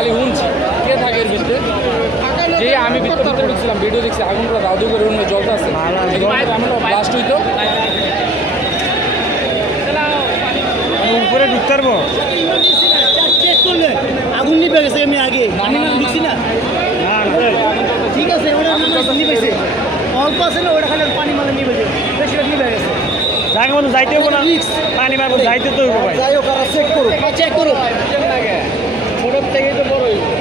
খালি শুনছি কে থাকে এর ভিতরে যে আমি ভিতরে ঢুকছিলাম ভিডিও দেখছি আগুনটা দাদু করে রুমে জলটা আছে ব্লাস্ট হইতো উপরে ঢুকতে পারবো চেক করলে আগুন নিভে গেছে আমি আগে আমি ঢুকছি না ঠিক আছে ওটা নিভেছে অল্প আছে না ওটা খালি পানি মানে নিভেছে বেশিরভাগ নিভে গেছে জায়গা মতো যাইতে হবো না পানি মারবো যাইতে তো হইব ভাই যাই হোক চেক করো চেক করো ছোটোর থেকেই তো বড় হইব